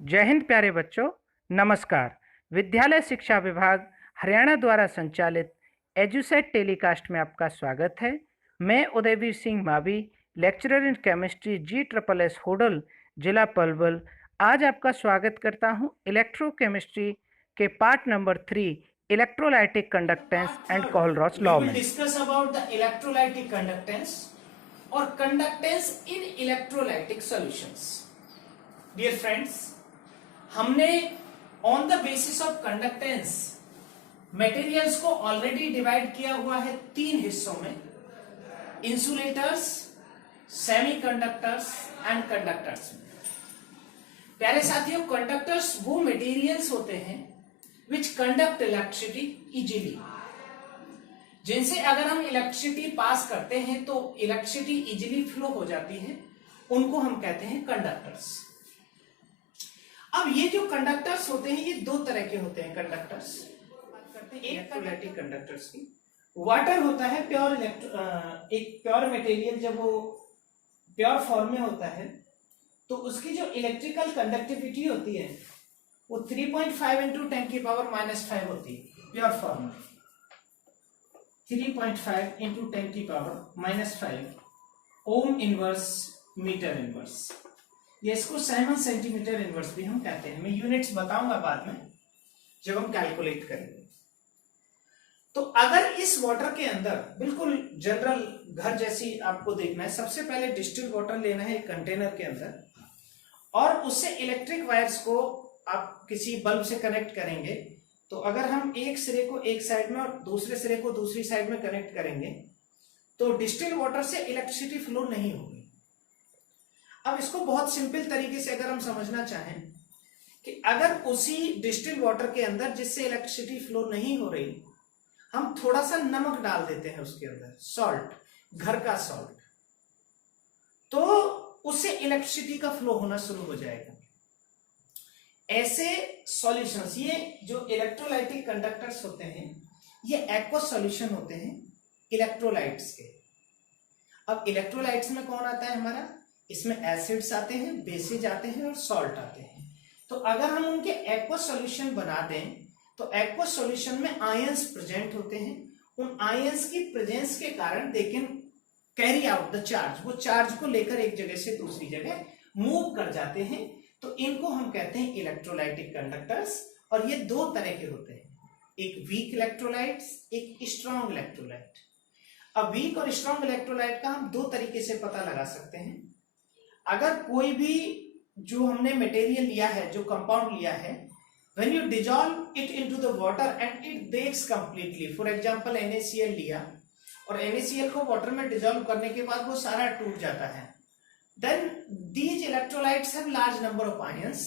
जय हिंद प्यारे बच्चों, नमस्कार। विद्यालय शिक्षा विभाग हरियाणा द्वारा संचालित एजुसेट टेलीकास्ट में आपका स्वागत है। मैं Udayveer Singh Mavi, lecturer in chemistry GSSS Hodal, जिला पलवल, आज आपका स्वागत करता हूं इलेक्ट्रोकेमिस्ट्री के part number 3 electrolytic conductance and Kohlrausch law में। Discuss about the electrolytic conductance और conductance in electrolytic solutions. Dear friends, हमने on the basis of conductance materials को ऑलरेडी डिवाइड किया हुआ है 3 हिस्सों में: इंसुलेटर्स, सेमीकंडक्टर्स एंड कंडक्टर्स। प्यारे साथियों, कंडक्टर्स वो मटेरियल्स होते हैं विच कंडक्ट इलेक्ट्रिसिटी इजीली, जिनसे अगर हम इलेक्ट्रिसिटी पास करते हैं तो इलेक्ट्रिसिटी इजीली फ्लो हो जाती है, उनको हम कहते हैं कंडक्टर्स। अब ये जो कंडक्टर्स होते हैं ये 2 तरह के होते हैं। कंडक्टर्स बात करते हैं इलेक्ट्रोलाइटिक कंडक्टर्स की। वाटर होता है प्योर एक प्योर मटेरियल, जब वो प्योर फॉर्म में होता है तो उसकी जो इलेक्ट्रिकल कंडक्टिविटी होती है वो 3.5 इंटू 10⁻⁻5 होती है प्योर फॉर्म में। 3.5 into 10⁻⁻5 ohm inverse metre inverse. ये इसको साइमन सेंटीमीटर इनवर्स भी हम कहते हैं। मैं यूनिट्स बताऊंगा बाद में जब हम कैलकुलेट करेंगे। तो अगर इस वाटर के अंदर बिल्कुल जनरल घर जैसी आपको देखना है, सबसे पहले डिस्टिल्ड वाटर लेना है एक कंटेनर के अंदर, और उससे इलेक्ट्रिक वायर्स को आप किसी बल्ब से कनेक्ट करेंगे। तो अगर हम एक सिरे को एक साइड में और दूसरे सिरे को दूसरी साइड में कनेक्ट करेंगे तो डिस्टिल्ड वाटर से इलेक्ट्रिसिटी फ्लो नहीं होगी। अब इसको बहुत सिंपल तरीके से अगर हम समझना चाहें कि अगर उसी डिस्टिल्ड वाटर के अंदर जिससे इलेक्ट्रिसिटी फ्लो नहीं हो रही, हम थोड़ा सा नमक डाल देते हैं उसके अंदर, सॉल्ट, घर का सॉल्ट, तो उससे इलेक्ट्रिसिटी का फ्लो होना शुरू हो जाएगा। ऐसे सॉल्यूशंस, ये जो इलेक्ट्रोलाइटिक कंडक्टर्स होते हैं ये एक्वस सॉल्यूशन होते हैं इलेक्ट्रोलाइट्स के। अब इलेक्ट्रोलाइट्स में कौन आता है हमारा? इसमें एसिड्स आते हैं, बेसिज आते हैं और सॉल्ट आते हैं। तो अगर हम उनके एक्वस सॉल्यूशन बना दें तो एक्वस सॉल्यूशन में आयंस प्रेजेंट होते हैं। उन आयंस की प्रेजेंस के कारण they can carry out the charge, वो चार्ज को लेकर एक जगह से दूसरी जगह मूव कर जाते हैं। तो इनको हम कहते हैं इलेक्ट्रोलाइटिक कंडक्टर्स। और ये 2 तरह के होते हैं, एक वीक इलेक्ट्रोलाइट, एक स्ट्रॉन्ग इलेक्ट्रोलाइट। अब वीक और स्ट्रॉन्ग इलेक्ट्रोलाइट का हम 2 तरीके से पता लगा सकते हैं। अगर कोई भी जो हमने मटेरियल लिया है, जो कंपाउंड लिया है, when you dissolve it into the water and it breaks completely, for example NaCl लिया और NaCl को वाटर में डिजोल्व करने के बाद वो सारा टूट जाता है, then these electrolytes have large number of ions,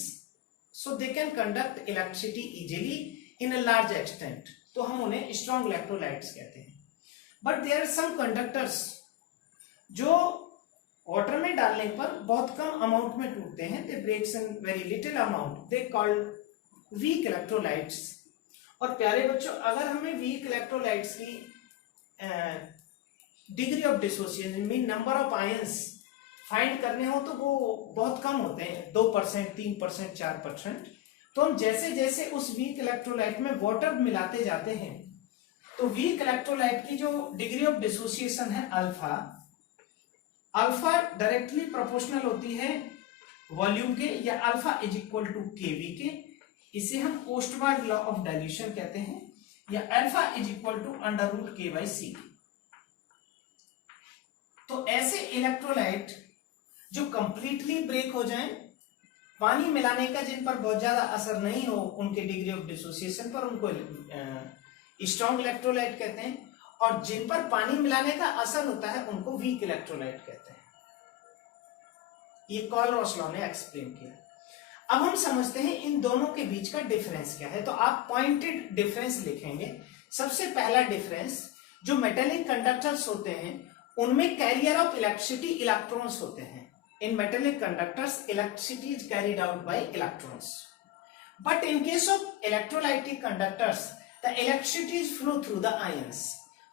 so they can conduct electricity easily in a large extent, तो हम उन्हें strong electrolytes कहते हैं। but there are some conductors जो वाटर में डालने पर बहुत कम अमाउंट में टूटते हैं, they breaks in very little amount, they called weak electrolytes. और प्यारे बच्चों, अगर हमें वीक इलेक्ट्रोलाइट्स की degree of dissociation mean number of ions find करने हो तो वो बहुत कम होते हैं, 2%, 3%, 4%। तो हम जैसे जैसे उस वीक इलेक्ट्रोलाइट में वाटर मिलाते जाते हैं तो वीक इलेक्ट्रोलाइट की जो डिग्री ऑफ डिसोसिएशन है अल्फा, अल्फा डायरेक्टली प्रोपोर्शनल होती है वॉल्यूम के, या अल्फा इज इक्वल टू केवी के। इसे हम पोस्टवार्ड लॉ ऑफ डाइल्यूशन कहते हैं, या alpha is equal to √k/c। तो ऐसे इलेक्ट्रोलाइट जो कंप्लीटली ब्रेक हो जाएं, पानी मिलाने का जिन पर बहुत ज्यादा असर नहीं हो उनके डिग्री ऑफ डिसोसिएशन पर, उनको स्ट्रॉन्ग इलेक्ट्रोलाइट कहते हैं। और जिन पर पानी मिलाने का असर होता है उनको वीक इलेक्ट्रोलाइट कहते हैं। ये कोहलरॉस लॉ ने एक्सप्लेन किया। अब हम समझते हैं इन दोनों के बीच का डिफरेंस क्या है। तो आप पॉइंटेड डिफरेंस लिखेंगे। सबसे पहला डिफरेंस, जो मेटेलिक कंडक्टर्स होते हैं उनमें कैरियर ऑफ इलेक्ट्रिसिटी इलेक्ट्रॉन्स होते हैं। इन metallic conductors electricity is carried out by electrons, but in case of electrolytic conductors the electricity is flow through the ions.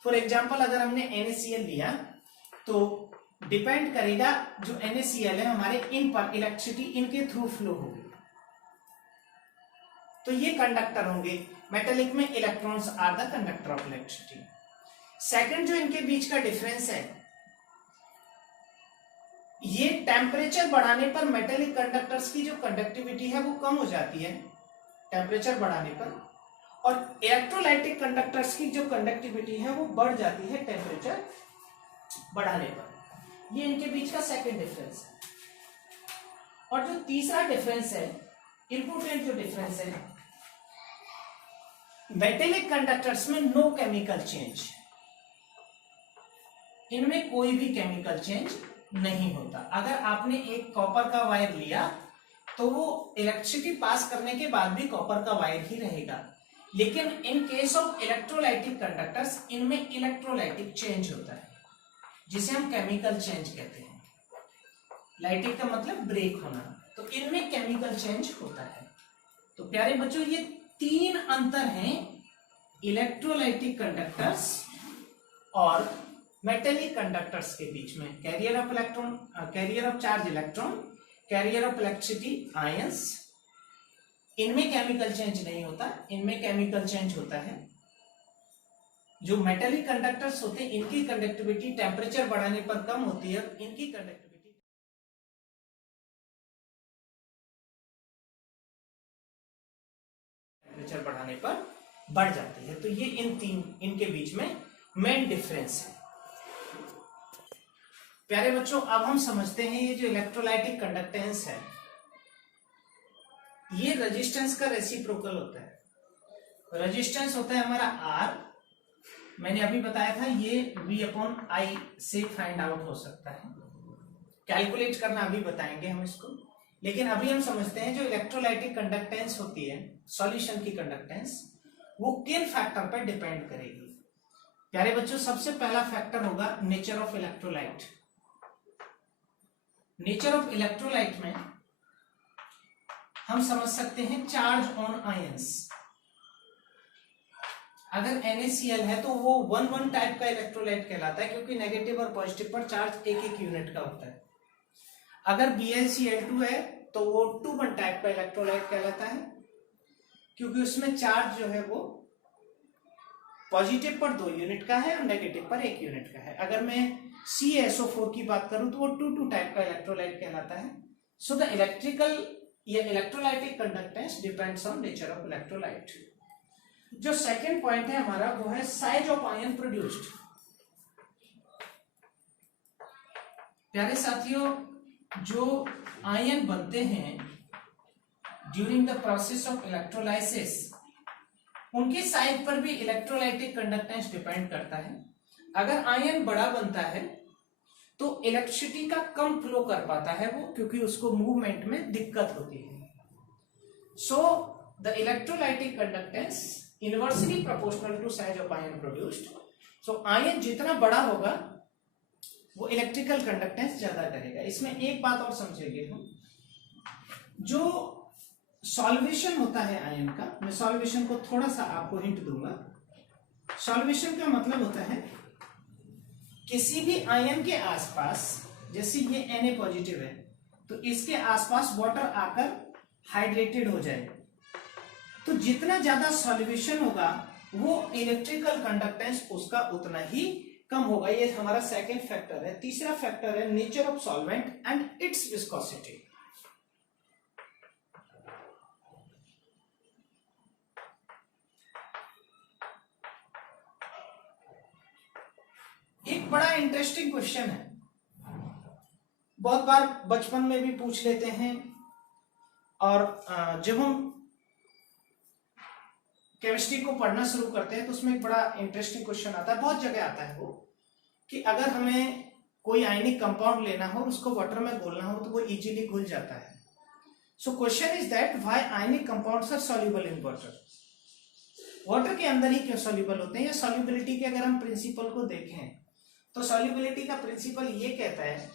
For example, अगर हमने NaCl लिया तो डिपेंड करेगा जो NaCl है हमारे इन पर इलेक्ट्रिसिटी इनके थ्रू फ्लो होगी। तो ये कंडक्टर होंगे। मेटेलिक में electrons are the conductor of electricity. Second जो इनके बीच का डिफरेंस है, ये टेम्परेचर बढ़ाने पर मेटेलिक कंडक्टर्स की जो कंडक्टिविटी है वो कम हो जाती है टेम्परेचर बढ़ाने पर, और इलेक्ट्रोलाइटिक कंडक्टर्स की जो कंडक्टिविटी है वो बढ़ जाती है टेम्परेचर बढ़ाने पर। ये इनके बीच का सेकंड डिफरेंस है। और जो तीसरा डिफरेंस है, इंपोर्टेंट जो डिफरेंस है, मेटेलिक कंडक्टर्स में नो केमिकल चेंज, इनमें कोई भी केमिकल चेंज नहीं होता। अगर आपने एक कॉपर का वायर लिया तो वो इलेक्ट्रिसिटी पास करने के बाद भी कॉपर का वायर ही रहेगा, लेकिन in case of electrolytic conductors इनमें इलेक्ट्रोलाइटिक चेंज होता है, जिसे हम केमिकल चेंज कहते हैं। लाइटिक का मतलब ब्रेक होना, तो इनमें केमिकल चेंज होता है। तो प्यारे बच्चों, ये तीन अंतर हैं इलेक्ट्रोलाइटिक कंडक्टर्स और मेटेलिक कंडक्टर्स के बीच में। Carrier of electron, carrier of charge electron, carrier of electricity ions, इनमें केमिकल चेंज नहीं होता, इनमें केमिकल चेंज होता है। जो मेटेलिक कंडक्टर्स होते हैं इनकी कंडक्टिविटी टेम्परेचर बढ़ाने पर कम होती है, इनकी कंडक्टिविटी टेम्परेचर बढ़ाने पर बढ़ जाती है। तो ये इनके बीच में मेन डिफरेंस है। प्यारे बच्चों, अब हम समझते हैं ये जो इलेक्ट्रोलाइटिक कंडक्टेंस है, ये रेजिस्टेंस का रेसिप्रोकल होता है। रेजिस्टेंस होता है हमारा R, मैंने अभी बताया था ये V/I से फाइंड आउट हो सकता है, कैलकुलेट करना अभी बताएंगे हम इसको। लेकिन अभी हम समझते हैं जो इलेक्ट्रोलाइटिक कंडक्टेंस होती है, सॉल्यूशन की कंडक्टेंस, वो किन फैक्टर पर डिपेंड करेगी। प्यारे बच्चों, सबसे पहला फैक्टर होगा nature of electrolyte. Nature of electrolyte में हम समझ सकते हैं चार्ज ऑन आयंस। अगर NaCl है तो वो 1-1 टाइप का इलेक्ट्रोलाइट कहलाता है, क्योंकि नेगेटिव और पॉजिटिव पर चार्ज एक यूनिट का होता है। अगर BaCl2 है तो वो 2-1 टाइप का इलेक्ट्रोलाइट कहलाता है, क्योंकि उसमें चार्ज जो है वो पॉजिटिव पर 2 यूनिट का है और नेगेटिव पर 1 यूनिट का है। अगर मैं CaSO4 की बात करूं तो वो 2-2 टाइप का इलेक्ट्रोलाइट कहलाता है। सो द इलेक्ट्रिकल या electrolytic conductance depends on nature of electrolyte. जो सेकंड पॉइंट है हमारा वो है साइज ऑफ आयन प्रोड्यूस्ड। प्यारे साथियों, जो आयन बनते हैं during the process of electrolysis, उनकी साइज पर भी इलेक्ट्रोलाइटिक कंडक्टेंस डिपेंड करता है। अगर आयन बड़ा बनता है तो इलेक्ट्रिसिटी का कम फ्लो कर पाता है वो, क्योंकि उसको मूवमेंट में दिक्कत होती है। So the electrolytic conductance inversely proportional to size of ion produced. So ion जितना बड़ा होगा वो इलेक्ट्रिकल कंडक्टेंस ज्यादा करेगा। इसमें एक बात और समझेंगे हम, जो सॉल्वेशन होता है आयन का, मैं सॉल्वेशन को थोड़ा सा आपको हिंट दूंगा। सॉल्वेशन का मतलब होता है किसी भी आयन के आसपास, जैसे ये Na पॉजिटिव है तो इसके आसपास वाटर आकर हाइड्रेटेड हो जाए, तो जितना ज्यादा सॉल्वेशन होगा वो इलेक्ट्रिकल कंडक्टेंस उसका उतना ही कम होगा। ये हमारा सेकंड फैक्टर है। तीसरा फैक्टर है nature of solvent and it's viscosity. एक बड़ा इंटरेस्टिंग क्वेश्चन है, बहुत बार बचपन में भी पूछ लेते हैं, और जब हम केमिस्ट्री को पढ़ना शुरू करते हैं तो उसमें एक बड़ा इंटरेस्टिंग क्वेश्चन आता है, बहुत जगह आता है वो, कि अगर हमें कोई आयनिक कंपाउंड लेना हो और उसको वाटर में घोलना हो तो वो इजीली घुल जाता है। So question is that why ionic compounds are soluble in water. Water के अंदर ही क्यों सॉल्युबल होते हैं? या सॉल्युबिलिटी के अगर हम प्रिंसिपल को देखें तो सॉल्युबिलिटी का प्रिंसिपल ये कहता है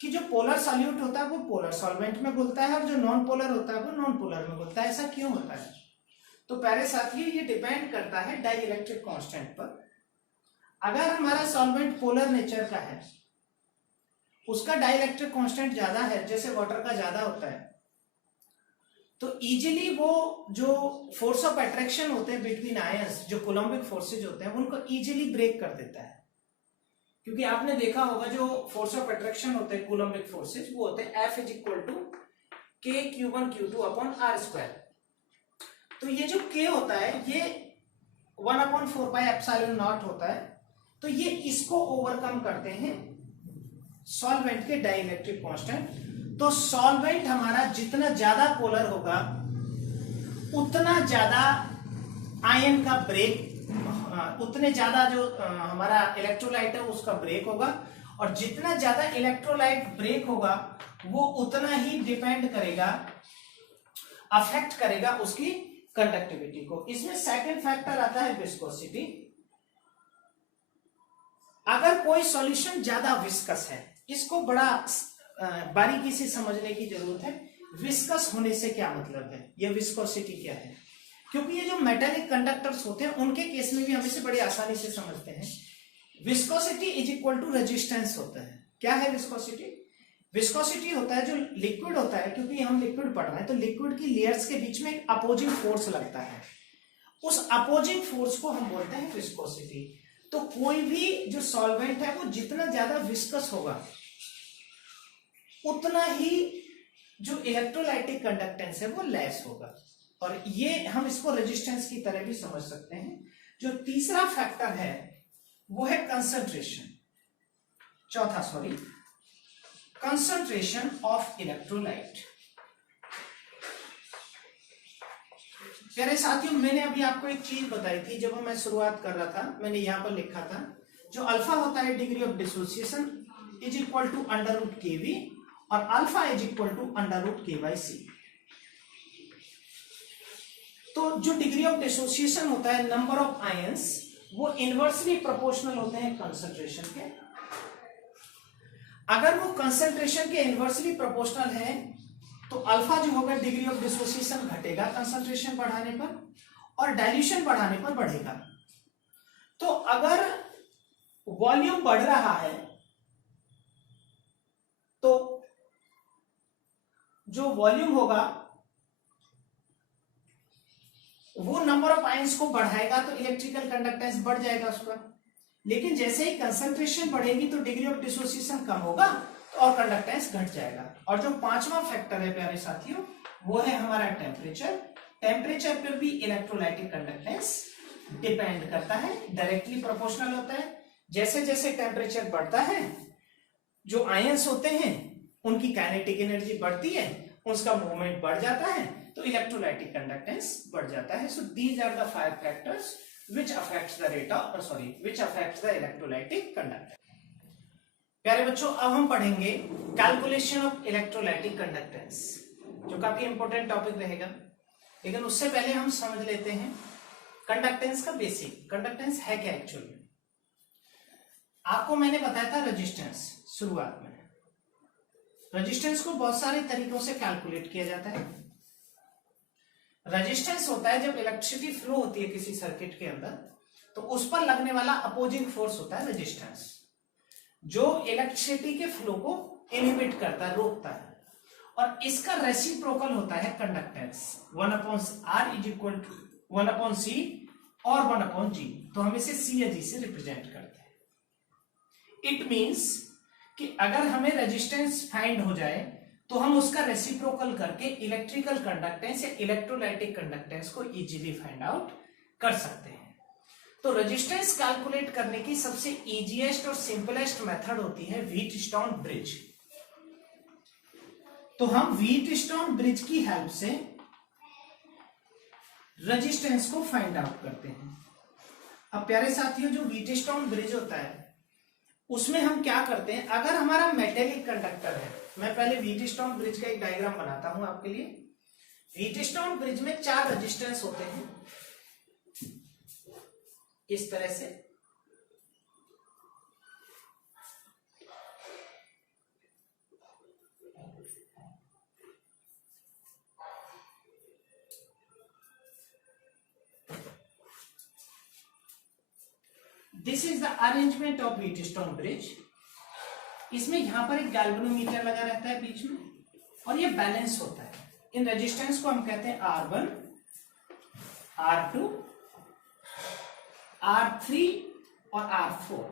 कि जो पोलर सॉल्यूट होता है वो पोलर सॉल्वेंट में घुलता है और जो नॉन पोलर होता है वो नॉन पोलर में घुलता है। ऐसा क्यों होता है? तो प्यारे साथियों, ये डिपेंड करता है डाइइलेक्ट्रिक कांस्टेंट पर। अगर हमारा सॉल्वेंट पोलर नेचर का है, उसका डाइइलेक्ट्रिक कांस्टेंट ज्यादा है, जैसे वाटर का ज्यादा होता है, तो इजीली वो जो फोर्स ऑफ अट्रैक्शन होते हैं बिटवीन आयंस, जो कोलम्बिक फोर्सेज होते हैं, उनको इजीली ब्रेक कर देता है। क्योंकि आपने देखा होगा जो फोर्स ऑफ अट्रैक्शन होते हैं कोलम्बिक फोर्सेज, वो होते हैं F = K Q1 Q2 upon R²। तो ये जो K होता है ये 1/4πε0 होता है। तो ये इसको ओवरकम करते हैं सॉल्वेंट के डाइलेक्ट्रिक कांस्टेंट। तो सॉल्वेंट हमारा जितना ज्यादा पोलर होगा उतना ज्यादा आयन का ब्रेक, उतने ज्यादा जो हमारा इलेक्ट्रोलाइट है उसका ब्रेक होगा, और जितना ज्यादा इलेक्ट्रोलाइट ब्रेक होगा वो उतना ही डिपेंड करेगा, अफेक्ट करेगा उसकी कंडक्टिविटी को। इसमें सेकंड फैक्टर आता है विस्कोसिटी। अगर कोई सॉल्यूशन ज्यादा विस्कस है, इसको बड़ा बारीकी से समझने की जरूरत है। विस्कस होने से क्या मतलब है, यह विस्कोसिटी क्या है? क्योंकि ये जो मेटालिक कंडक्टर्स होते हैं उनके केस में भी हम इसे बड़ी आसानी से समझते हैं। विस्कोसिटी = रेजिस्टेंस होता है। क्या है विस्कोसिटी? विस्कोसिटी होता है जो लिक्विड होता है, क्योंकि हम लिक्विड पढ़ रहे हैं तो लिक्विड की लेयर्स के बीच में एक अपोजिंग फोर्स लगता है, उस अपोजिंग फोर्स को हम बोलते हैं विस्कोसिटी। तो कोई भी जो सॉल्वेंट है वो जितना ज्यादा विस्कस होगा उतना ही जो इलेक्ट्रोलाइटिक कंडक्टेंस है वो लेस होगा, और ये हम इसको रेजिस्टेंस की तरह भी समझ सकते हैं। जो तीसरा फैक्टर है वो है कंसंट्रेशन, कंसंट्रेशन ऑफ इलेक्ट्रोलाइट। प्यारे साथियों, मैंने अभी आपको एक चीज बताई थी जब मैं शुरुआत कर रहा था, मैंने यहां पर लिखा था जो अल्फा होता है डिग्री ऑफ डिसोसिएशन = √kV और अल्फा = √k/c। तो जो डिग्री ऑफ डिसोसिएशन होता है, नंबर ऑफ आयंस, वो इनवर्सली प्रोपोर्शनल होते हैं कंसंट्रेशन के। अगर वो कंसंट्रेशन के इनवर्सली प्रोपोर्शनल है तो अल्फा जो होगा डिग्री ऑफ डिसोसिएशन घटेगा कंसंट्रेशन बढ़ाने पर, और डाइल्यूशन बढ़ाने पर बढ़ेगा। तो अगर वॉल्यूम बढ़ रहा है तो जो वॉल्यूम होगा वो नंबर ऑफ आयंस को बढ़ाएगा, तो इलेक्ट्रिकल कंडक्टेंस बढ़ जाएगा उसका। लेकिन जैसे ही कंसंट्रेशन बढ़ेगी तो डिग्री ऑफ डिसोसिएशन कम होगा तो और कंडक्टेंस घट जाएगा। और जो पांचवा फैक्टर है प्यारे साथियों वो है हमारा टेम्परेचर। टेम्परेचर पर भी इलेक्ट्रोलाइटिक कंडक्टेंस डिपेंड करता है, डायरेक्टली प्रोपोर्शनल होता है। जैसे जैसे टेम्परेचर बढ़ता है जो आयंस होते हैं उनकी काइनेटिक एनर्जी बढ़ती है, उसका मूवमेंट बढ़ जाता है, तो इलेक्ट्रोलाइटिक कंडक्टेंस बढ़ जाता है। So these are the 5 factors which affects the electrolytic conductance। प्यारे बच्चों, अब हम पढ़ेंगे कैलकुलेशन ऑफ इलेक्ट्रोलाइटिक कंडक्टेंस, जो काफी इंपॉर्टेंट टॉपिक रहेगा। लेकिन उससे पहले हम समझ लेते हैं कंडक्टेंस का बेसिक। कंडक्टेंस है क्या एक्चुअली? आपको मैंने बताया था रेजिस्टेंस शुरुआत में। रेजिस्टेंस को बहुत सारे तरीकों से कैलकुलेट किया जाता है। रेजिस्टेंस होता है जब इलेक्ट्रिसिटी फ्लो होती है किसी सर्किट के अंदर, तो उस पर लगने वाला अपोजिंग फोर्स होता है रेजिस्टेंस, जो इलेक्ट्रिसिटी के फ्लो को इनहिबिट करता है, रोकता है। और इसका रेसिप्रोकल होता है कंडक्टेंस, 1/R = 1/C और 1/G। तो हम इसे C या G से रिप्रेजेंट करते हैं। इट मींस कि अगर हमें रेजिस्टेंस फाइंड हो जाए तो हम उसका रेसिप्रोकल करके इलेक्ट्रिकल कंडक्टेंस या इलेक्ट्रोलाइटिक कंडक्टेंस को इजीली फाइंड आउट कर सकते हैं। तो रेजिस्टेंस कैलकुलेट करने की सबसे इजीएस्ट और सिंपलेस्ट मेथड होती है व्हीटस्टोन ब्रिज। तो हम व्हीटस्टोन ब्रिज की हेल्प से रेजिस्टेंस को फाइंड आउट करते हैं। अब प्यारे साथियों, जो व्हीटस्टोन ब्रिज होता है उसमें हम क्या करते हैं, अगर हमारा मेटेलिक कंडक्टर है, मैं पहले व्हीटस्टोन ब्रिज का एक डायग्राम बनाता हूं आपके लिए। व्हीटस्टोन ब्रिज में 4 रेजिस्टेंस होते हैं इस तरह से। This is the arrangement of Wheatstone bridge. इसमें यहां पर एक गैल्वेनोमीटर लगा रहता है बीच में, और ये बैलेंस होता है। इन रेजिस्टेंस को हम कहते हैं R1, R2, R3 और R4।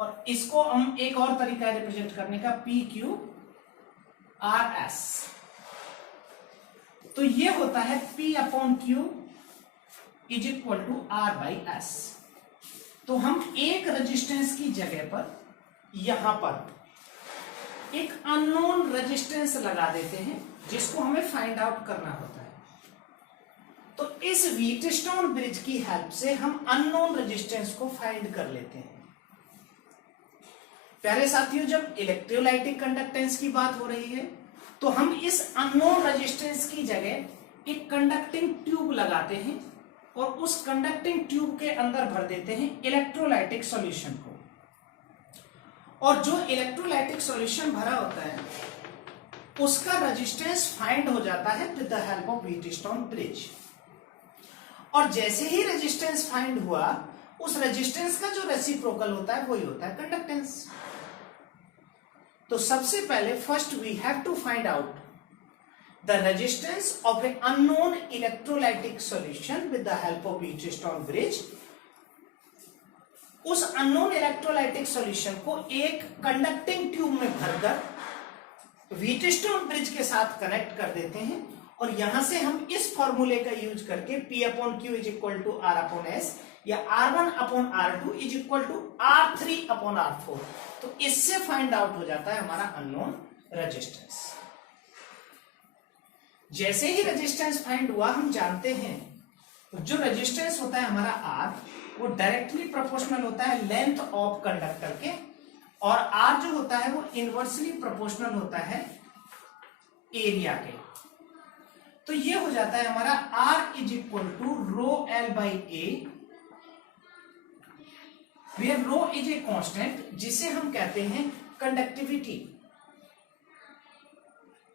और इसको हम एक और तरीका है रिप्रेजेंट करने का, PQRS। तो ये होता है P/Q is equal to R/S। तो हम एक रेजिस्टेंस की जगह पर यहां पर एक अननोन रेजिस्टेंस लगा देते हैं जिसको हमें फाइंड आउट करना होता है। तो इस व्हीटस्टोन ब्रिज की हेल्प से हम अननोन रेजिस्टेंस को फाइंड कर लेते हैं। प्यारे साथियों, जब इलेक्ट्रोलाइटिक कंडक्टेंस की बात हो रही है तो हम इस अननोन रेजिस्टेंस की जगह एक कंडक्टिंग ट्यूब लगाते हैं और उस कंडक्टिंग ट्यूब के अंदर भर देते हैं इलेक्ट्रोलाइटिक सॉल्यूशन को। और जो इलेक्ट्रोलाइटिक सॉल्यूशन भरा होता है उसका रेजिस्टेंस फाइंड हो जाता है with the help of Wheatstone bridge. और जैसे ही रेजिस्टेंस फाइंड हुआ, उस रेजिस्टेंस का जो रेसिप्रोकल होता है वही होता है कंडक्टेंस। तो सबसे पहले first we have to find out the resistance of a unknown electrolytic solution with the help of Wheatstone bridge. उस अननोन इलेक्ट्रोलाइटिक सॉल्यूशन को एक कंडक्टिंग ट्यूब में भरकर व्हीटस्टोन ब्रिज के साथ कनेक्ट कर देते हैं और यहां से हम इस फॉर्मूले का यूज करके P/Q is equal to R/S या R1/R2 is equal to R3/R4। तो इससे फाइंड आउट हो जाता है हमारा अननोन रेजिस्टेंस। जैसे ही रेजिस्टेंस फाइंड हुआ, हम जानते हैं जो रेजिस्टेंस होता है हमारा R, वो डायरेक्टली प्रोपोर्शनल होता है लेंथ ऑफ कंडक्टर के, और R जो होता है वो इनवर्सली प्रोपोर्शनल होता है एरिया के। तो ये हो जाता है हमारा R is equal to ρL/A, where rho is a constant जिसे हम कहते हैं कंडक्टिविटी।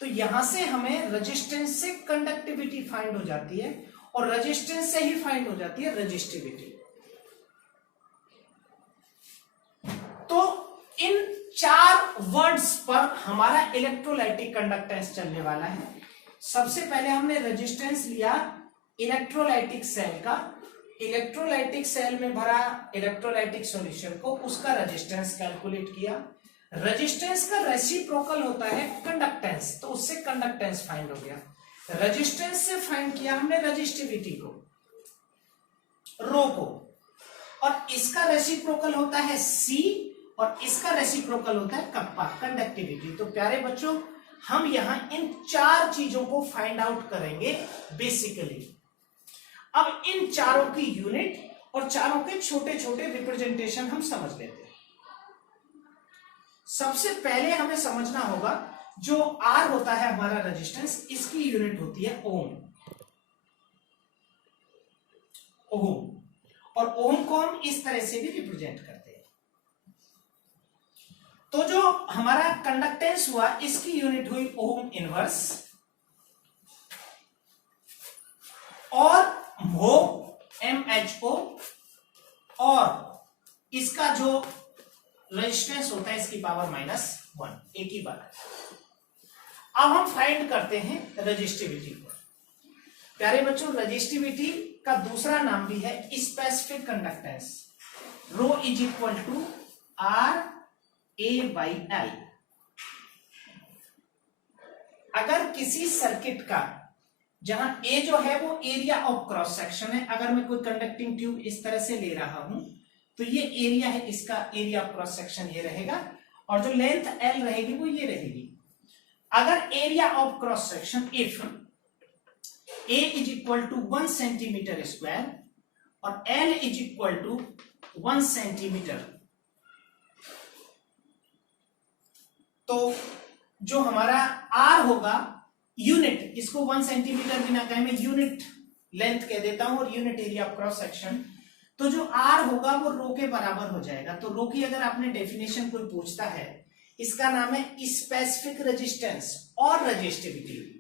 तो यहां से हमें रेजिस्टेंस से कंडक्टिविटी फाइंड हो जाती है और रेजिस्टेंस से ही फाइंड हो जाती है रेजिस्टिविटी। तो इन चार वर्ड्स पर हमारा इलेक्ट्रोलाइटिक कंडक्टेंस चलने वाला है। सबसे पहले हमने रेजिस्टेंस लिया इलेक्ट्रोलाइटिक सेल का, इलेक्ट्रोलाइटिक सेल में भरा इलेक्ट्रोलाइटिक सॉल्यूशन को, उसका रेजिस्टेंस कैलकुलेट किया। रेजिस्टेंस का रेसिप्रोकल होता है कंडक्टेंस, तो उससे कंडक्टेंस फाइंड हो गया। रेजिस्टेंस से फाइंड किया हमने रेजिस्टिविटी को, रो को, और इसका रेसिप्रोकल होता है C और इसका रेसिप्रोकल होता है कप्पा, कंडक्टिविटी। तो प्यारे बच्चों, हम यहां इन चार चीजों को फाइंड आउट करेंगे बेसिकली। अब इन चारों की यूनिट और चारों के छोटे छोटे रिप्रेजेंटेशन हम समझ लेते हैं। सबसे पहले हमें समझना होगा जो R होता है हमारा रेजिस्टेंस, इसकी यूनिट होती है ओम। ओम, और ओम को हम इस तरह से भी रिप्रेजेंट करते हैं। तो जो हमारा कंडक्टेंस हुआ, इसकी यूनिट हुई ओम इनवर्स, और म्हो MHO, और इसका जो रेजिस्टेंस होता है इसकी पावर -1, एक ही बात। अब हम फाइंड करते हैं रेजिस्टिविटी को। प्यारे बच्चों, रेजिस्टिविटी का दूसरा नाम भी है specific conductance. Rho is equal to RA/L। अगर किसी सर्किट का, जहां A जो है वो एरिया ऑफ क्रॉस सेक्शन है, अगर मैं कोई कंडक्टिंग ट्यूब इस तरह से ले रहा हूं तो ये एरिया है, इसका एरिया ऑफ क्रॉस सेक्शन ये रहेगा, और जो लेंथ L रहेगी वो ये रहेगी। अगर area of cross section if A is equal to 1 centimetre square और L is equal to 1 centimetre, तो जो हमारा R होगा, यूनिट, इसको 1 सेंटीमीटर बिना कहे मैं यूनिट लेंथ कह देता हूं और unit area of cross section, तो जो R होगा वो रो के बराबर हो जाएगा। तो रो की अगर आपने डेफिनेशन कोई पूछता है, इसका नाम है स्पेसिफिक रेजिस्टेंस और रेजिस्टिविटी।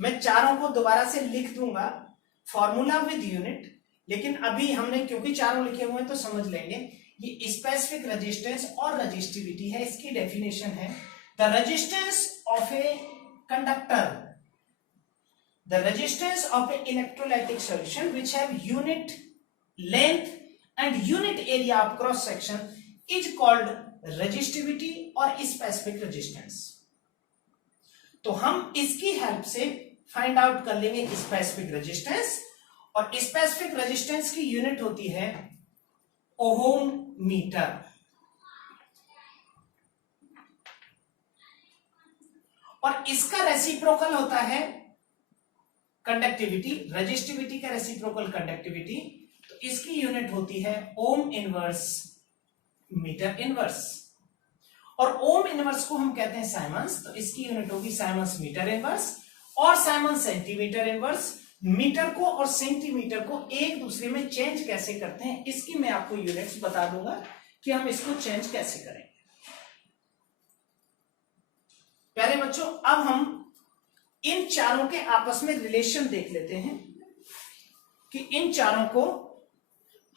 मैं चारों को दोबारा से लिख दूंगा, फॉर्मूला विद यूनिट, लेकिन अभी हमने क्योंकि चारों लिखे हुए हैं तो समझ लेंगे। ये स्पेसिफिक रेजिस्टेंस और रेजिस्टिविटी है, इसकी डेफिनेशन है the resistance of a conductor, the resistance of an electrolytic solution which have unit length and unit area of cross section is called resistivity or specific resistance. तो हम इसकी help से find out कर लेंगे specific resistance, और specific resistance की unit होती है ओहम मीटर। और इसका रेसिप्रोकल होता है कंडक्टिविटी, रेजिस्टिविटी का रेसिप्रोकल कंडक्टिविटी, तो इसकी यूनिट होती है ओम इनवर्स मीटर इनवर्स। और ओम इनवर्स को हम कहते हैं साइमंस, तो इसकी यूनिट होगी साइमंस मीटर इनवर्स और साइमंस सेंटीमीटर इनवर्स। मीटर को और सेंटीमीटर को एक दूसरे में चेंज कैसे करते हैं इसकी मैं आपको यूनिट्स बता दूंगा कि हम इसको चेंज कैसे करेंगे। प्यारे बच्चों, अब हम इन चारों के आपस में रिलेशन देख लेते हैं कि इन चारों को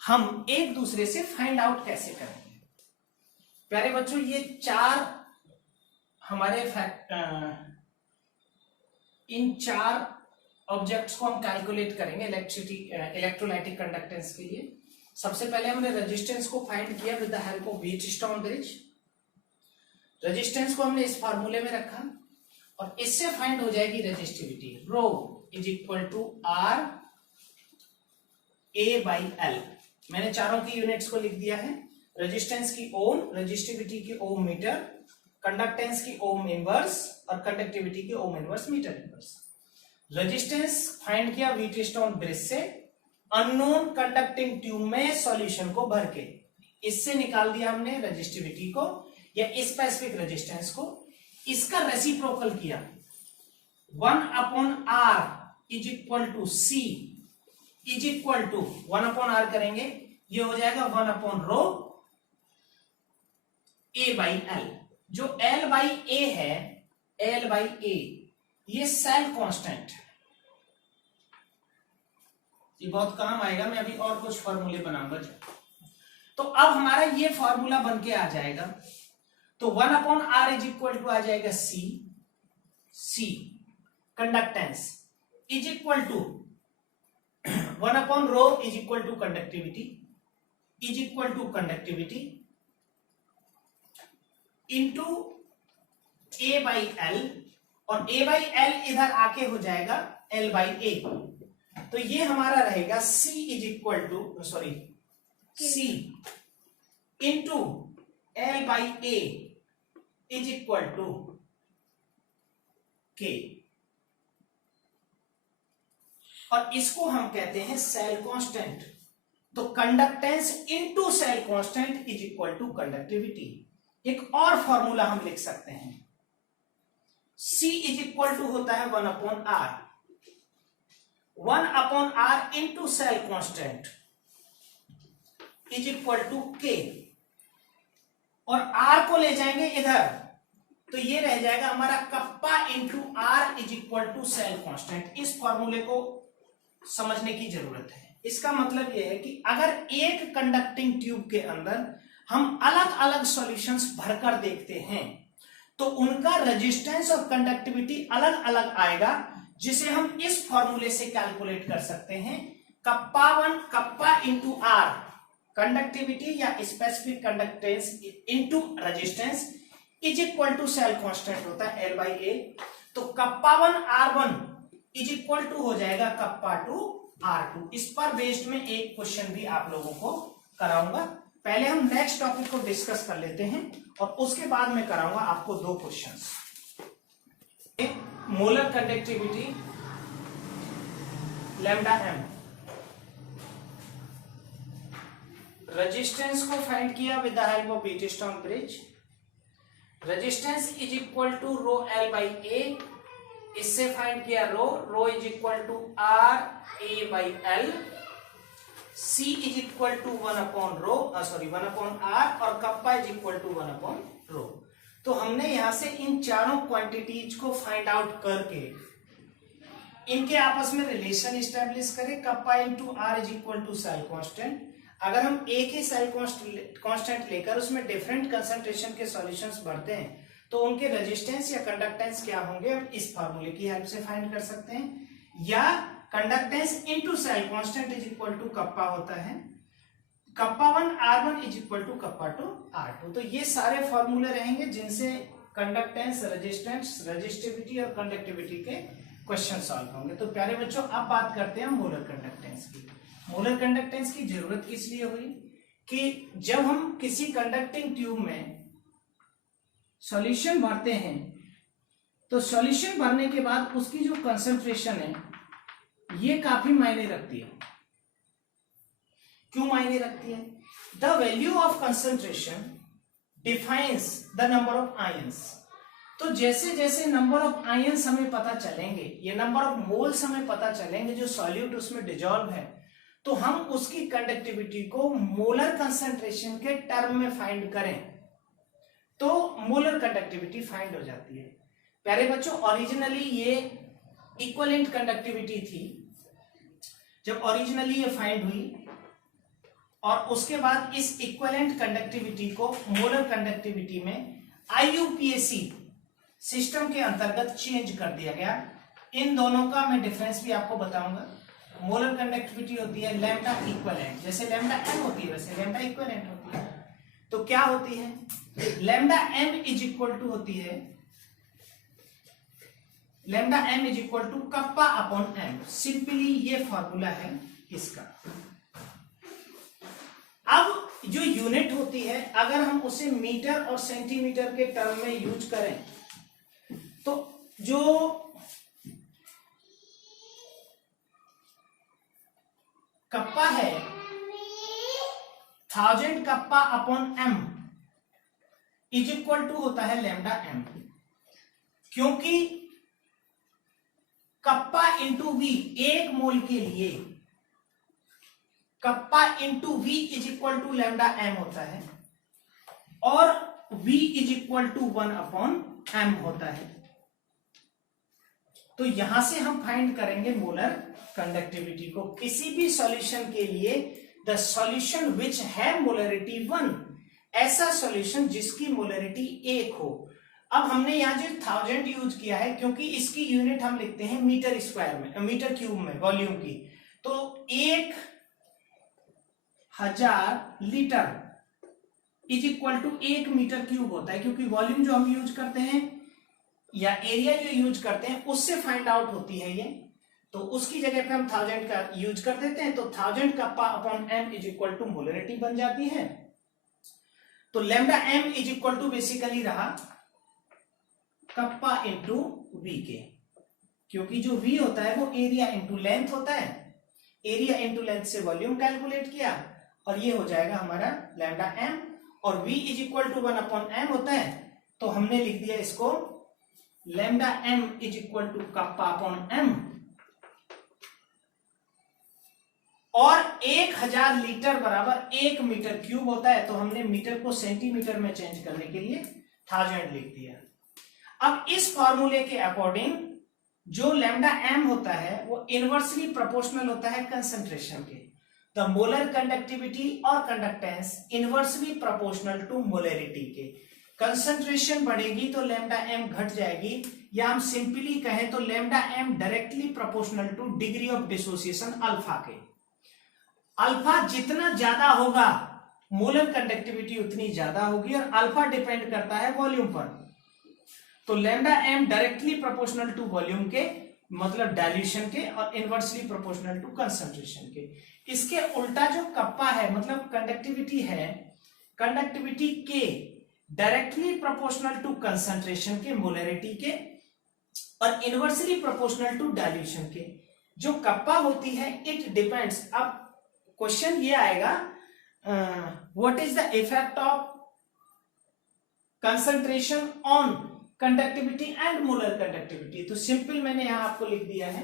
हम एक दूसरे से फाइंड आउट कैसे करेंगे। प्यारे बच्चों, ये चार हमारे इन चार ऑब्जेक्ट्स को हम कैलकुलेट करेंगे इलेक्ट्रोलाइटिक कंडक्टेंस के लिए। सबसे पहले हमने रेजिस्टेंस को फाइंड किया with the help of Wheatstone bridge. Resistance को हमने इस फार्मूले में रखा और इससे फाइंड हो जाएगी resistivity, rho is equal to R A by L. मैंने चारों की यूनिट्स को लिख दिया है। रेजिस्टेंस की ओम, रेजिस्टिविटी की ओम मीटर, कंडक्टेंस की ओम इनवर्स और कंडक्टिविटी की ohm inverse metre inverse. Resistance find किया व्हीटस्टोन ब्रिज से, अननोन कंडक्टिंग ट्यूब में सॉल्यूशन को भर के, इससे निकाल दिया हमने रेजिस्टिविटी को या स्पेसिफिक रेजिस्टेंस को। इसका रेसिप्रोकल किया 1/r is equal to C is equal to 1/r करेंगे, ये हो जाएगा 1/रो ए बाई एल। जो एल बाई ए है, एल बाई ए ये सेल कांस्टेंट, ये बहुत काम आएगा, मैं अभी और कुछ फॉर्मूले बनाऊंगा। तो अब हमारा ये फॉर्मूला बन के आ जाएगा, तो 1/r इज इक्वल टू आ जाएगा C conductance is equal to 1/रो is equal to conductivity into A by L, और ए बाई एल इधर आके हो जाएगा एल बाई ए। तो ये हमारा रहेगा C is equal to C into L by A is equal to K, और इसको हम कहते हैं सेल कांस्टेंट। तो conductance into cell constant is equal to conductivity. एक और फॉर्मूला हम लिख सकते हैं, C इज इक्वल टू होता है 1/r, 1/r into cell constant is equal to K, और r को ले जाएंगे इधर, तो ये रह जाएगा हमारा kappa into r is equal to cell constant. इस फॉर्मूले को समझने की जरूरत है। इसका मतलब यह है कि अगर एक कंडक्टिंग ट्यूब के अंदर हम अलग अलग सॉल्यूशंस भरकर देखते हैं तो उनका रेजिस्टेंस और कंडक्टिविटी अलग अलग आएगा, जिसे हम इस फॉर्मूले से कैलकुलेट कर सकते हैं। कप्पा इंटू आर कंडक्टिविटी या specific conductance into resistance is equal to cell constant होता है एल बाई ए। तो कप्पा1r1 इज इक्वल टू हो जाएगा कप्पा2r2। इस पर बेस्ड में एक क्वेश्चन भी आप लोगों को कराऊंगा। पहले हम नेक्स्ट टॉपिक को डिस्कस कर लेते हैं और उसके बाद में कराऊंगा आपको दो questions. Molar conductivity lambda M, resistance को फाइंड किया with the help of Wheatstone bridge. Resistance is equal to rho L by A, इससे फाइंड किया rho is equal to R A by L, C is equal to 1/r और kappa is equal to 1/रो। तो हमने यहां से इन चारों quantities को फाइंड आउट करके इनके आपस में रिलेशन स्टैब्लिश करें। Kappa into R is equal to cell constant. अगर हम एक ही सेल कांस्टेंट लेकर उसमें डिफरेंट कंसंट्रेशन के सॉल्यूशंस भरते हैं तो उनके रेजिस्टेंस या कंडक्टेंस क्या होंगे हम इस फार्मूले की हेल्प से फाइंड कर सकते हैं, या conductance into cell constant is equal to kappa होता है, kappa 1 R1 is equal to kappa 2 R2। तो ये सारे फॉर्मूले रहेंगे जिनसे कंडक्टेंस, रेजिस्टेंस, रेजिस्टिविटी और कंडक्टिविटी के क्वेश्चन सॉल्व होंगे। तो प्यारे बच्चों अब बात करते हैं मोलर कंडक्टेंस की। मोलर कंडक्टेंस की जरूरत किस लिए हुई कि जब हम किसी कंडक्टिंग ट्यूब में सॉल्यूशन भरते हैं तो सॉल्यूशन भरने के बाद उसकी जो कंसंट्रेशन है ये काफी मायने रखती है। क्यों मायने रखती है? The value of concentration defines the number of ions. तो जैसे जैसे नंबर ऑफ आयंस हमें पता चलेंगे, ये नंबर ऑफ मोल्स हमें पता चलेंगे जो सॉल्यूट उसमें डिजॉल्व है, तो हम उसकी कंडक्टिविटी को मोलर कंसंट्रेशन के टर्म में फाइंड करें तो मोलर कंडक्टिविटी फाइंड हो जाती है। प्यारे बच्चों, ओरिजिनली ये इक्विवेलेंट कंडक्टिविटी थी जब ओरिजिनली ये फाइंड हुई, और उसके बाद इस इक्विवेलेंट कंडक्टिविटी को मोलर कंडक्टिविटी में IUPAC सिस्टम के अंतर्गत चेंज कर दिया गया। इन दोनों का मैं डिफरेंस भी आपको बताऊंगा। मोलर कंडक्टिविटी होती है लैम्डा इक्विवेलेंट, जैसे लैम्डा m होती है वैसे लैम्डा इक्विवेलेंट होती है। तो क्या होती है? Lambda m is equal to होती है, lambda m is equal to kappa upon m। Simply ये फॉर्मूला है इसका। अब जो यूनिट होती है अगर हम उसे मीटर और सेंटीमीटर के टर्म में यूज करें तो जो कप्पा है 1000 kappa upon m is equal to होता है लैम्डा m, क्योंकि कप्पा इंटू वी एक मोल के लिए kappa into V is equal to lambda m होता है और v is equal to 1 upon m होता है। तो यहां से हम फाइंड करेंगे मोलर कंडक्टिविटी को किसी भी सॉल्यूशन के लिए। द सॉल्यूशन विच है मोलरिटी 1, ऐसा सॉल्यूशन जिसकी मोलरिटी 1 हो। अब हमने यहां जो 1000 यूज किया है क्योंकि इसकी यूनिट हम लिखते हैं मीटर स्क्वायर में, मीटर क्यूब में वॉल्यूम की। तो 1000 litre is equal to 1 metre cube होता है, क्योंकि वॉल्यूम जो हम यूज करते हैं या एरिया जो यूज करते हैं उससे फाइंड आउट होती है ये। तो उसकी जगह पे हम 1000 का यूज कर देते हैं, तो 1000 kappa upon m is equal to molarity बन जाती है। तो lambda m is equal to basically रहा कप्पा इंटू वी के, क्योंकि जो v होता है वो एरिया इंटू लेंथ होता है। एरिया इंटू लेंथ से वॉल्यूम कैलकुलेट किया और ये हो जाएगा हमारा लैम्डा m, और v is equal to 1 upon m होता है। तो हमने लिख दिया इसको lambda m is equal to kappa upon m, और 1000 लीटर बराबर 1 मीटर क्यूब होता है। तो हमने मीटर को सेंटीमीटर में चेंज करने के लिए 1000 लिख दिया। अब इस फॉर्मूले के अकॉर्डिंग जो लैम्डा m होता है वो इनवर्सली प्रोपोर्शनल होता है कंसंट्रेशन के। द मोलर कंडक्टिविटी और conductance inversely proportional to molarity के। कंसंट्रेशन बढ़ेगी तो लैम्डा m घट जाएगी, या हम सिंपली कहें तो lambda m directly proportional two degree of dissociation alpha के। अल्फा जितना ज्यादा होगा मोलर कंडक्टिविटी उतनी ज्यादा होगी, और अल्फा डिपेंड करता है वॉल्यूम पर। तो lambda m directly proportional to volume के, मतलब डाइल्यूशन के, और इनवर्सली प्रोपोर्शनल टू कंसंट्रेशन के। इसके उल्टा जो कप्पा है मतलब कंडक्टिविटी है, कंडक्टिविटी के डायरेक्टली प्रोपोर्शनल टू कंसंट्रेशन के, मोलरिटी के, और इनवर्सली प्रोपोर्शनल टू डाइल्यूशन के। जो कप्पा होती है इट डिपेंड्स। अब क्वेश्चन ये आएगा what is the effect of concentration on conductivity and molar conductivity. तो सिंपल मैंने यहां आपको लिख दिया है,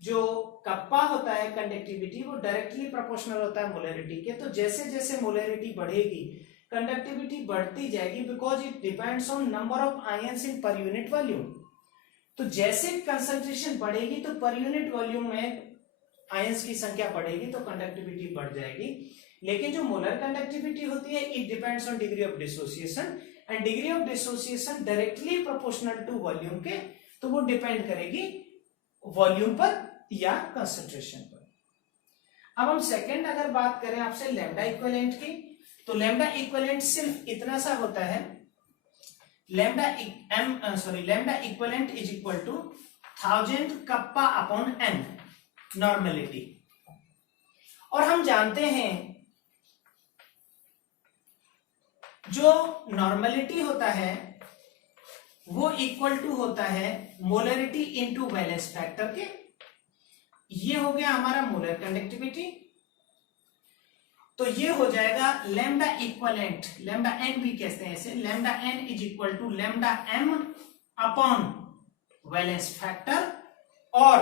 जो कप्पा होता है कंडक्टिविटी वो डायरेक्टली प्रोपोर्शनल होता है मोलरिटी के। तो जैसे जैसे मोलरिटी बढ़ेगी कंडक्टिविटी बढ़ती जाएगी, because it depends on number of ions in per unit volume. तो जैसे कंसंट्रेशन बढ़ेगी तो पर यूनिट वॉल्यूम में आयंस की संख्या बढ़ेगी तो कंडक्टिविटी बढ़ जाएगी। लेकिन जो मोलर कंडक्टिविटी होती है it depends on degree of dissociation and degree of dissociation directly proportional to volume के, तो वो डिपेंड करेगी वॉल्यूम पर या कंसंट्रेशन पर। अब हम सेकंड अगर बात करें आपसे लैम्डा इक्विवेलेंट की, तो लैम्डा इक्विवेलेंट सिर्फ इतना सा होता है, lambda equivalent is equal to 1000 kappa upon N normality. और हम जानते हैं जो नॉर्मेलिटी होता है वो इक्वल टू होता है मोलरिटी इनटू वैलेंस फैक्टर के। ये हो गया हमारा मोलर कंडक्टिविटी, तो ये हो जाएगा लैम्डा इक्विवेलेंट, लैम्डा एन भी कहते हैं इसे, lambda N is equal to lambda M upon valence factor, और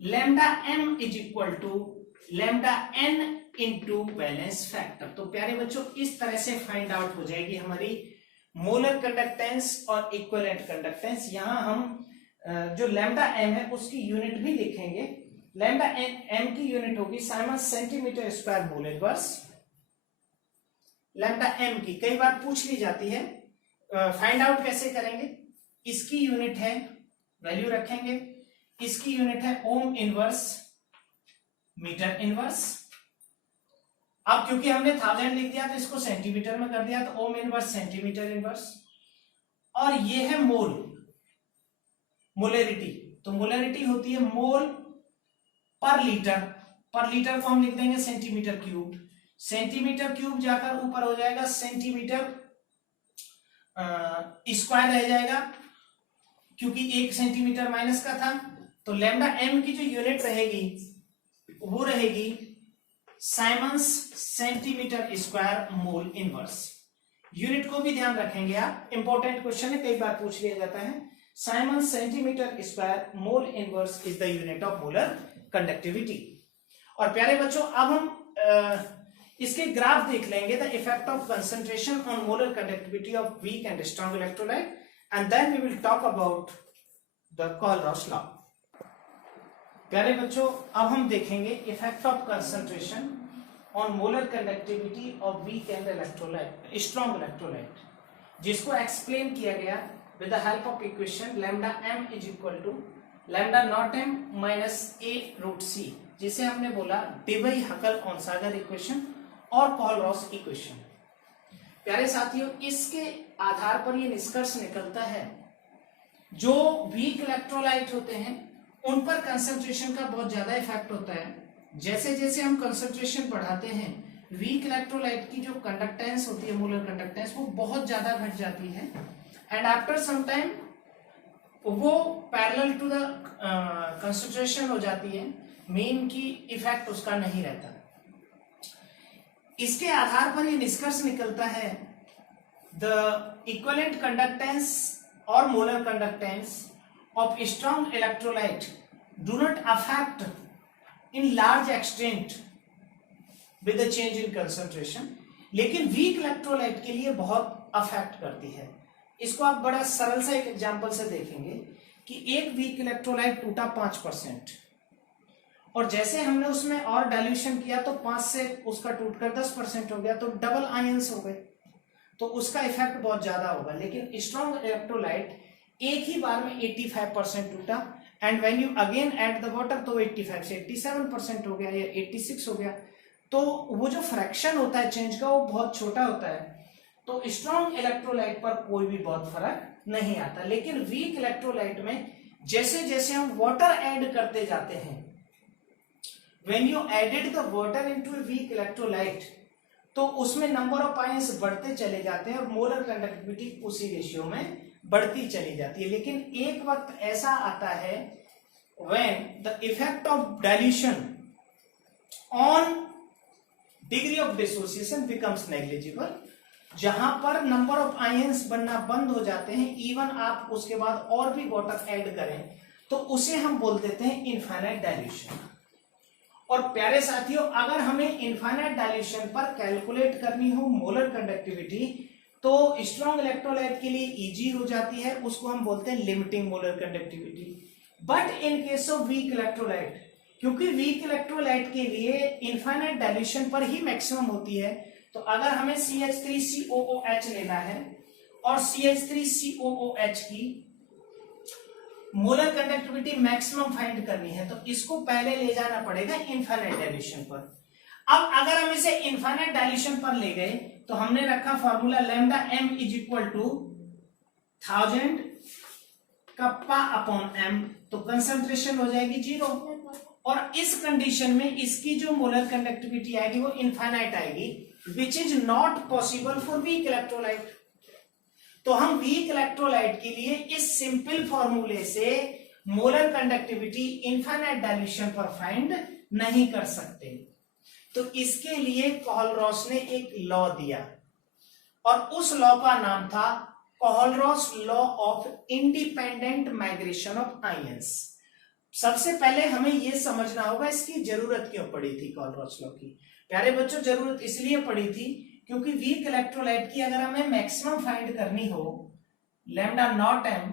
lambda M is equal to lambda N into valence factor. तो प्यारे बच्चों इस तरह से फाइंड आउट हो जाएगी हमारी मोलर कंडक्टेंस और इक्विवेलेंट कंडक्टेंस। यहां हम जो लैम्डा एम है उसकी यूनिट भी लिखेंगे। लैम्डा एम की यूनिट होगी siemens centimetre square mole inverse. Lambda M की कई बार पूछ ली जाती है, फाइंड आउट कैसे करेंगे, इसकी यूनिट है, वैल्यू रखेंगे, इसकी यूनिट है ओम इनवर्स मीटर इनवर्स। अब क्योंकि हमने 1000 लिख दिया तो इसको सेंटीमीटर में कर दिया, तो ओम इनवर्स सेंटीमीटर इनवर्स, और ये है मोल, मोलरिटी, तो मोलरिटी होती है मोल पर लीटर, पर लीटर को हम लिख देंगे सेंटीमीटर क्यूब, सेंटीमीटर क्यूब जाकर ऊपर हो जाएगा सेंटीमीटर स्क्वायर रह जाएगा, क्योंकि 1 सेंटीमीटर माइनस का था। तो लैम्डा एम की जो यूनिट रहेगी वो रहेगी Simons centimetre square mole inverse. Unit को भी ध्यान रखेंगे आप, इंपॉर्टेंट क्वेश्चन है, कई बार पूछ लिया जाता है। Siemens centimetre square mole inverse is the unit of molar conductivity. और प्यारे बच्चों अब हम इसके ग्राफ देख लेंगे, the effect of concentration on molar conductivity of weak and strong electrolyte, and then we will talk about the Kohlrausch law. प्यारे बच्चों अब हम देखेंगे effect of concentration on molar conductivity of weak and electrolyte, strong electrolyte, जिसको explain किया गया with the help of equation lambda M is equal to lambda naught M minus A root C, जिसे हमने बोला डिबई हकल ऑनसागर इक्वेशन और कोलरॉस equation. प्यारे साथियों इसके आधार पर यह निष्कर्ष निकलता है जो वीक इलेक्ट्रोलाइट होते हैं उन पर कंसंट्रेशन का बहुत ज्यादा इफेक्ट होता है। जैसे जैसे हम कंसंट्रेशन बढ़ाते हैं वीक इलेक्ट्रोलाइट की जो कंडक्टेंस होती है, मोलर कंडक्टेंस, वो बहुत ज्यादा घट जाती है, एंड आफ्टर सम टाइम वो पैरेलल टू द कंसंट्रेशन हो जाती है, मीन की इफेक्ट उसका नहीं रहता। इसके आधार पर ये निष्कर्ष निकलता है द इक्विवेलेंट कंडक्टेंस और molar conductance of strong electrolyte do not affect in large extent with the change in concentration, लेकिन weak electrolyte के लिए बहुत अफेक्ट करती है। इसको आप बड़ा सरल सा एक एग्जांपल से देखेंगे कि एक weak electrolyte टूटा 5%, और जैसे हमने उसमें और डाइल्यूशन किया तो 5 से उसका टूटकर 10% हो गया, तो डबल आयंस हो गए, तो उसका इफेक्ट बहुत ज्यादा होगा। लेकिन स्ट्रॉन्ग इलेक्ट्रोलाइट एक ही बार में 85% टूटा, and when you again add the water तो 85 से 87% हो गया या 86 हो गया, तो वो जो फ्रैक्शन होता है चेंज का वो बहुत छोटा होता है। तो स्ट्रॉन्ग इलेक्ट्रोलाइट पर कोई भी बहुत फर्क नहीं आता। लेकिन वीक इलेक्ट्रोलाइट में जैसे जैसे हम वाटर ऐड करते जाते हैं, when you added the water into a weak electrolyte, तो उसमें नंबर ऑफ आयंस बढ़ते चले जाते हैं और मोलर कंडक्टिविटी उसी रेशियो में बढ़ती चली जाती है। लेकिन एक वक्त ऐसा आता है when the effect of dilution on degree of dissociation becomes negligible, जहां पर नंबर ऑफ आयंस बनना बंद हो जाते हैं, इवन आप उसके बाद और भी वाटर ऐड करें तो उसे हम बोल देते हैं इनफाइनाइट डाइल्यूशन। और प्यारे साथियों अगर हमें इनफाइनाइट डाइल्यूशन पर कैलकुलेट करनी हो मोलर कंडक्टिविटी तो स्ट्रॉन्ग इलेक्ट्रोलाइट के लिए इजी हो जाती है, उसको हम बोलते हैं limiting molar conductivity. But in case of weak electrolyte, क्योंकि वीक इलेक्ट्रोलाइट के लिए इनफाइनाइट डाइल्यूशन पर ही मैक्सिमम होती है, तो तो अगर हमें CH3COOH लेना है और CH3COOH की मोलर कंडक्टिविटी मैक्सिमम फाइंड करनी है, तो इसको पहले ले जाना पड़ेगा इनफाइनाइट डाइल्यूशन पर। अब अगर हम इसे इनफाइनाइट डाइल्यूशन पर ले गए तो हमने रखा formula lambda m is equal to 1000 kappa upon m, तो कंसंट्रेशन हो जाएगी 0। और इस कंडीशन में इसकी जो मोलर कंडक्टिविटी आएगी वो इनफाइनाइट आएगी, which is not possible for week electrolyte. तो हम वीक इलेक्ट्रोलाइट के लिए इस सिंपल फॉर्मूले से मोलर कंडक्टिविटी इनफाइनाइट डाइल्यूशन पर फाइंड नहीं कर सकते। तो इसके लिए कोहलरॉस ने एक लॉ दिया और उस लॉ का नाम था Kohlrausch law of independent migration of ions. सबसे पहले हमें यह समझना होगा इसकी जरूरत क्यों पड़ी थी कोहलरॉस लॉ की। प्यारे बच्चों, जरूरत इसलिए पड़ी थी क्योंकि वीक इलेक्ट्रोलाइट की अगर हमें मैक्सिमम फाइंड करनी हो लैम्डा नॉट m,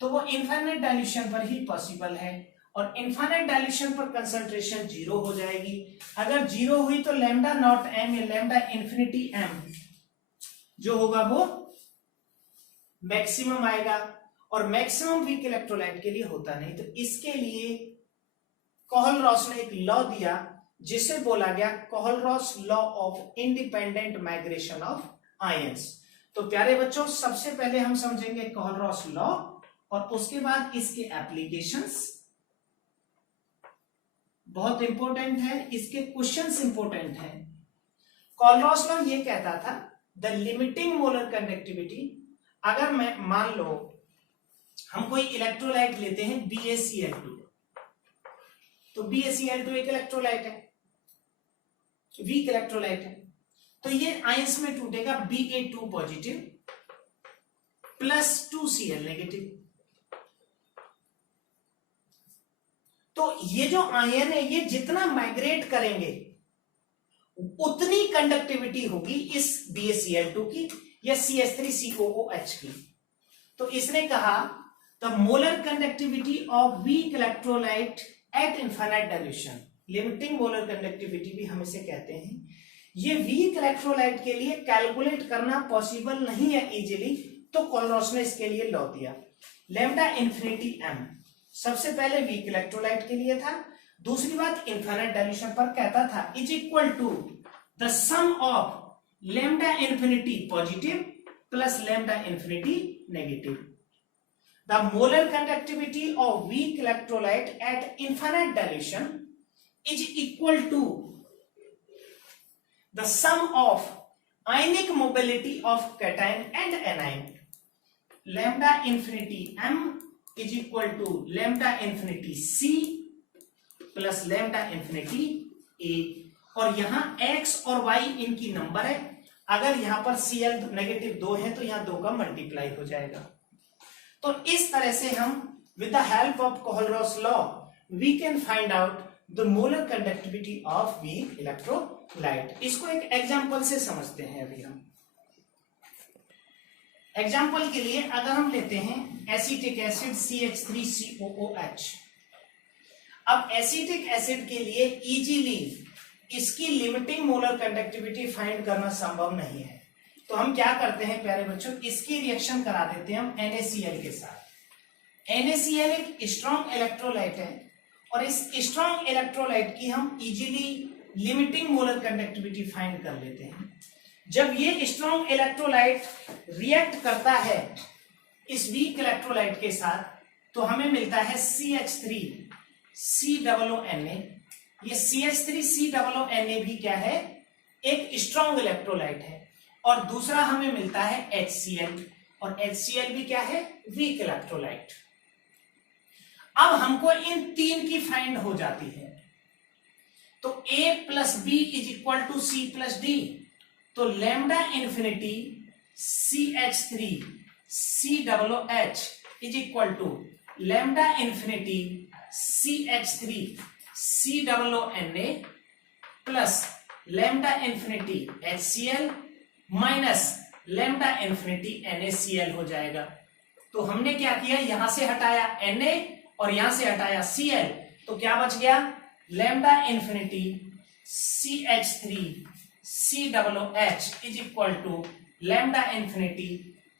तो वो इनफाइनाइट डाइल्यूशन पर ही पॉसिबल है और इनफाइनाइट डाइल्यूशन पर कंसंट्रेशन 0 हो जाएगी। अगर 0 हुई तो लैम्डा नॉट m या लैम्डा इन्फिनिटी m जो होगा वो मैक्सिमम आएगा और मैक्सिमम वीक इलेक्ट्रोलाइट के लिए होता नहीं। तो इसके लिए कोहलरॉस ने एक लॉ दिया जिसे बोला गया Kohlrausch law of independent migration of ions. तो प्यारे बच्चों, सबसे पहले हम समझेंगे कोहलरॉस लॉ और उसके बाद इसके एप्लीकेशंस बहुत इंपॉर्टेंट है, इसके क्वेश्चंस इंपॉर्टेंट है। कोहलरॉस लॉ ये कहता था द लिमिटिंग मोलर कंडक्टिविटी, अगर मैं मान लो हम कोई इलेक्ट्रोलाइट लेते हैं BaCl2, तो BaCl2 एक इलेक्ट्रोलाइट है, वीक इलेक्ट्रोलाइट है, तो ये आयंस में टूटेगा Ba2 positive plus 2Cl negative. तो ये जो आयन है ये जितना माइग्रेट करेंगे उतनी कंडक्टिविटी होगी इस BaCl2 की या CH3COOH की। तो इसने कहा the molar conductivity of weak electrolyte at infinite dilution, limiting molar conductivity भी हम इसे कहते हैं, ये वीक इलेक्ट्रोलाइट के लिए कैलकुलेट करना पॉसिबल नहीं है इजीली। तो कोहलरॉस ने इसके लिए लॉ दिया लैम्डा इन्फिनिटी m, सबसे पहले वीक इलेक्ट्रोलाइट के लिए था, दूसरी बात इनफाइनाइट डाइल्यूशन पर कहता था is equal to the sum of lambda infinity positive plus lambda infinity negative. The molar conductivity of weak electrolyte at infinite dilution is equal to the sum of ionic mobility of cation and anion. Lambda infinity m is equal to lambda infinity c plus lambda infinity a, और यहां x और y इनकी number है, अगर यहां पर Cl negative 2 है तो यहां 2 का मल्टीप्लाई हो जाएगा। तो इस तरह से हम with the help of Kohlrausch law we can find out the molar conductivity of weak electrolyte। इसको एक एग्जांपल से समझते हैं। अभी हम एग्जांपल के लिए अगर हम लेते हैं एसिटिक एसिड CH3COOH, अब एसिटिक एसिड के लिए इजीली इसकी लिमिटिंग मोलर कंडक्टिविटी फाइंड करना संभव नहीं है, तो हम क्या करते हैं प्यारे बच्चों, इसकी रिएक्शन करा देते हैं हम NaCl के साथ। NaCl एक स्ट्रॉन्ग इलेक्ट्रोलाइट है और इस स्ट्रॉन्ग इलेक्ट्रोलाइट की हम easily limiting molar conductivity find कर लेते हैं। जब ये स्ट्रॉन्ग इलेक्ट्रोलाइट रिएक्ट करता है इस वीक इलेक्ट्रोलाइट के साथ तो हमें मिलता है CH3COONA। ये CH3COONA भी क्या है, एक स्ट्रॉन्ग इलेक्ट्रोलाइट है, और दूसरा हमें मिलता है HCl, और HCl भी क्या है, वीक इलेक्ट्रोलाइट। अब हमको इन तीन की फाइंड हो जाती है, तो A plus B is equal to C plus D, तो lambda infinity CH3COOH is equal to lambda infinity CH3COONA plus lambda infinity HCl minus lambda infinity NaCl हो जाएगा। तो हमने क्या किया, यहां से हटाया Na और यहां से हटाया Cl, तो क्या बच गया, lambda infinity CH3 COOH is equal to lambda infinity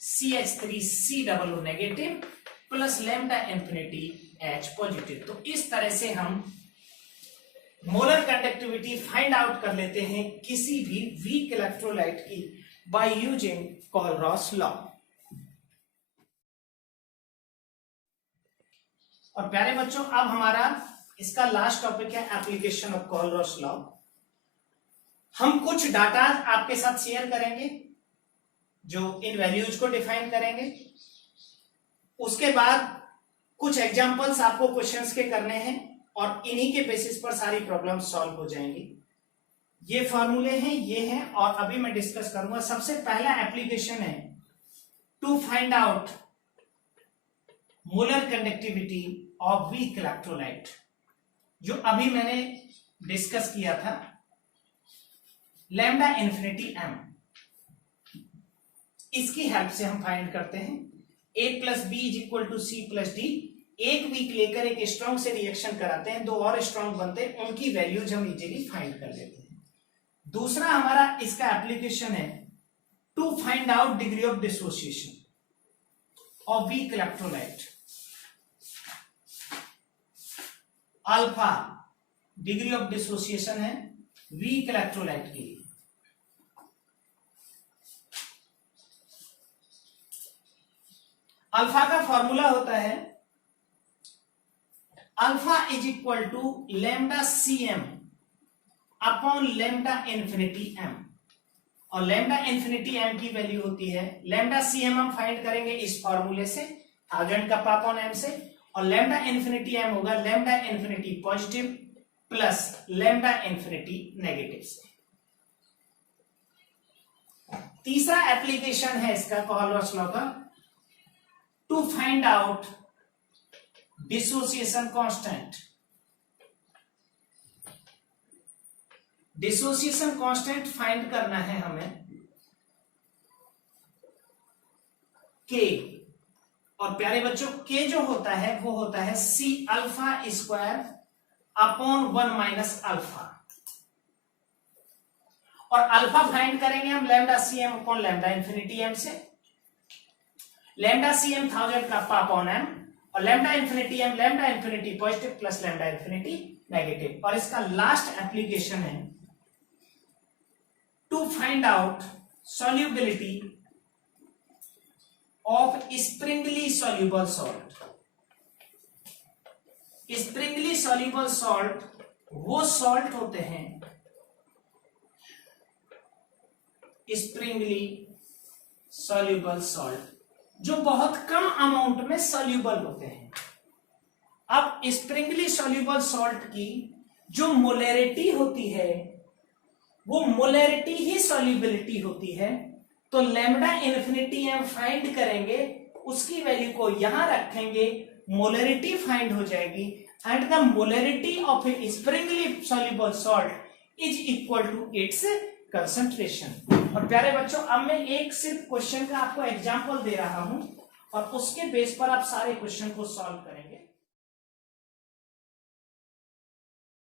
CH3C negative plus lambda infinity H positive. तो इस तरह से हम मोलर कंडक्टिविटी फाइंड आउट कर लेते हैं किसी भी वीक इलेक्ट्रोलाइट की बाय यूजिंग कोलरॉस लॉ। और प्यारे बच्चों, अब हमारा इसका लास्ट टॉपिक है एप्लीकेशन ऑफ कोलरॉस लॉ। हम कुछ डाटा आपके साथ शेयर करेंगे जो इन वैल्यूज को डिफाइन करेंगे। उसके बाद कुछ एग्जांपल्स आपको क्वेश्चंस के करने हैं और इन्हीं के बेसिस पर सारी प्रॉब्लम सॉल्व हो जाएंगी। ये फॉर्मूले हैं, ये हैं, और अभी मैं डिस्कस करूंगा। सबसे पहला एप्लीकेशन है to find out molar conductivity of weak electrolyte, जो अभी मैंने डिस्कस किया था, लैम्डा इंफिनिटी m। इसकी हेल्प से हम फाइंड करते हैं A plus B is equal to C plus D. एक वीक लेकर एक स्ट्रॉन्ग से रिएक्शन कराते हैं, दो और स्ट्रॉन्ग बनते हैं, उनकी वैल्यूज हम इजीली फाइंड कर लेते हैं। दूसरा हमारा इसका एप्लीकेशन है to find out degree of dissociation of weak electrolyte. Alpha degree of dissociation है वीक इलेक्ट्रोलाइट के लिए। अल्फा का फॉर्मूला होता है alpha is equal to lambda CM upon lambda infinity m। और लैम्डा इंफिनिटी m की value होती है, लैम्डा CM हम फाइंड करेंगे इस फॉर्मूले से 1000 का पाप ऑन m से, और लैम्डा इंफिनिटी m होगा lambda infinity positive plus lambda infinity negative से। तीसरा एप्लीकेशन है इसका कोलरॉस लॉ का to find out dissociation constant. Dissociation constant find करना है हमें K, और प्यारे बच्चों K जो होता है वो होता है C alpha square upon 1 minus alpha. और अल्फा फाइंड करेंगे हम lambda CM upon lambda infinity m से। लैम्डा CM 1000 का पाप ऑन m, और lambda infinity m lambda infinity positive plus lambda infinity negative. और इसका लास्ट एप्लीकेशन है to find out solubility of sparingly soluble salt. Sparingly soluble salt वो salt होते हैं, Sprüngli soluble salt जो बहुत कम अमाउंट में सॉल्युबल होते हैं। अब स्प्रिंगली सॉल्युबल सॉल्ट की जो मोलैरिटी होती है वो मोलैरिटी ही सॉल्युबिलिटी होती है। तो लैम्डा इंफिनिटी m फाइंड करेंगे, उसकी वैल्यू को यहां रखेंगे, मोलैरिटी फाइंड हो जाएगी, and the molarity of a sparingly soluble salt is equal to its concentration. और प्यारे बच्चों, अब मैं एक सिर्फ क्वेश्चन का आपको एग्जांपल दे रहा हूं और उसके बेस पर आप सारे क्वेश्चन को सॉल्व करेंगे।